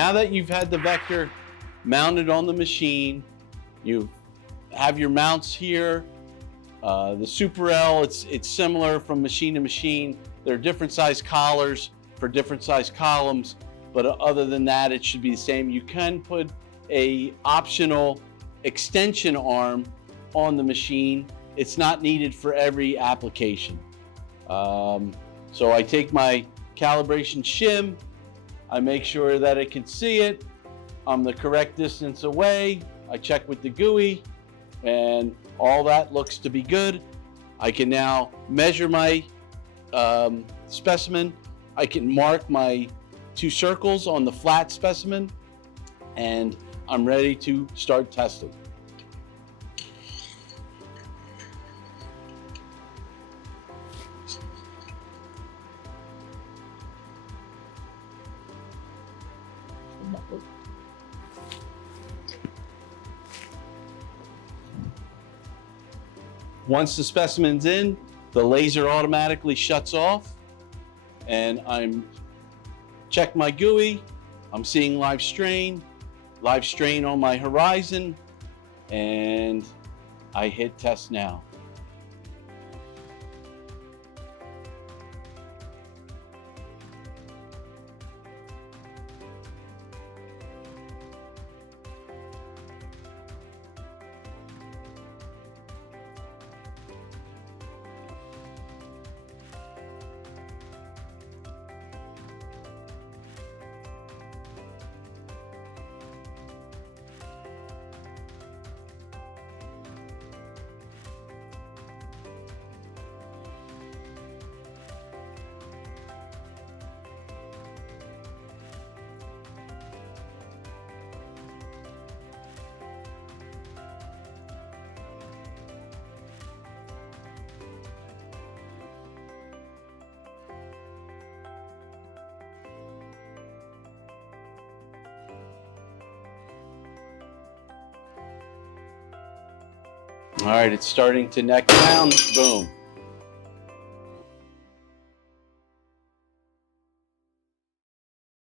Now that you've had the Vector mounted on the machine, you have your mounts here. The Super L, it's similar from machine to machine. There are different size collars for different size columns, but other than that, it should be the same. You can put a optional extension arm on the machine. It's not needed for every application. So I take my calibration shim, I make sure that it can see it. I'm the correct distance away. I check with the GUI and all that looks to be good. I can now measure my specimen. I can mark my 2 circles on the flat specimen, and I'm ready to start testing. Once the specimen's in, the laser automatically shuts off, and I'm check my GUI. I'm seeing live strain on my horizon, and I hit test now. All right, it's starting to neck down, boom.